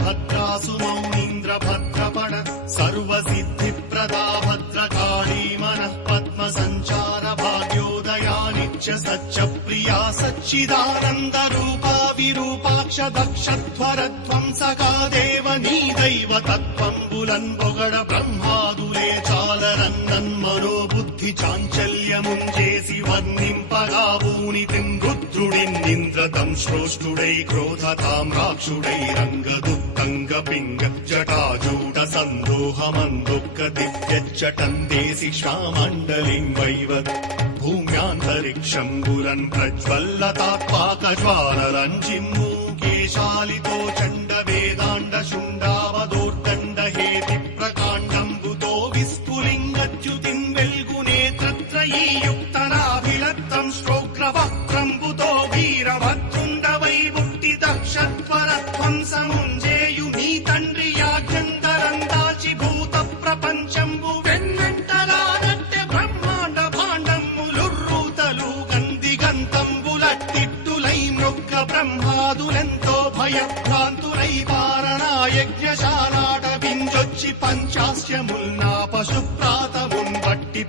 भद्रासु मौनीन्द्र भद्रपण सर्वसिद्धिप्रदा भद्रकाली मनः पद्म संचार भाग्योदयानिच्च सच्च प्रिया सच्चिदानन्द रूपा विरूपाक्ष दक्षध्वरध्वंसका देव नी दैव तत्त्वं పొగడ బ్రహ్మాదులే చాలరన్నన్మనో బుద్ధి చాంచల్యముంచేసి వర్ణింపగా ఊనితిం రుద్రుడిన్నింద్రతం శ్రోష్ఠుడై క్రోధతాం రాక్షుడై రంగదుత్తంగ పింగ జటాజూట సందోహమందొక్క దివ్యచ్చటందేసి శ్వామండలిం వైవత్ భూమ్యాంతరిక్షంబులన్ ప్రజ్వల్లతాత్పాకజ్వాలరంజిమ్మూ కేశాలితో చండ వేదాండ శుండావదోర్దండ హేతి ప్రకాండంబుతో విస్ఫులింగచ్యుతిం వెల్గునేత్రత్రయీయుక్తనాభిలత్తం శ్రోగ్రవక్త్రంబుతో వీరభద్రుండ వైబుట్టి దక్షత్వరధ్వంసముంజేయు నీ తండ్రి యాజ్ఞంతరం దాచి భూత ప్రపంచంబు వెన్నంటలానట్టె బ్రహ్మాండ భాండమ్ములుర్రూతలు గందిగంతంబులట్టిట్టులై మృగ్గ బ్రహ్మాదులెంతో భయభ్రాంతులై పారణాయజ్ఞశాలాట వింజొచ్చి పంచాస్యముల్నా పశుప్రాతమున్ బట్టి